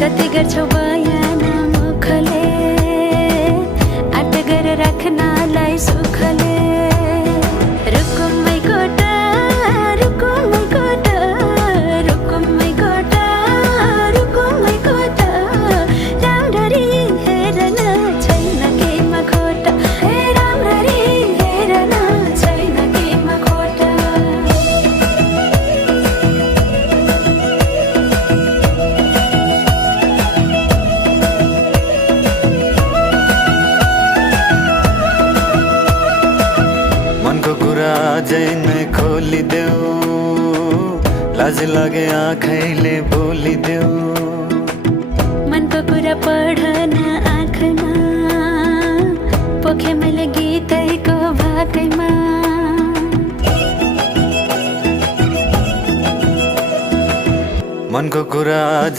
कति गर्छौ बयान मुखले आट गरेर राख्नलाई सुखले रुकुममै कोटा रुकुममै कोटा रुकुममै कोटा रुकुममै कोटा राम्ररी हेर्न छैन केमा खोटा हे राम्ररी हेर्न छैन केमा खोटा मनको कुरा अझै नै खोलिदेऊ लाज लागे आँखैले बोलिदेऊ मनको कुरा पढ्न आँखमा पोखे मैले गीतैको भाकैमा मनको कुरा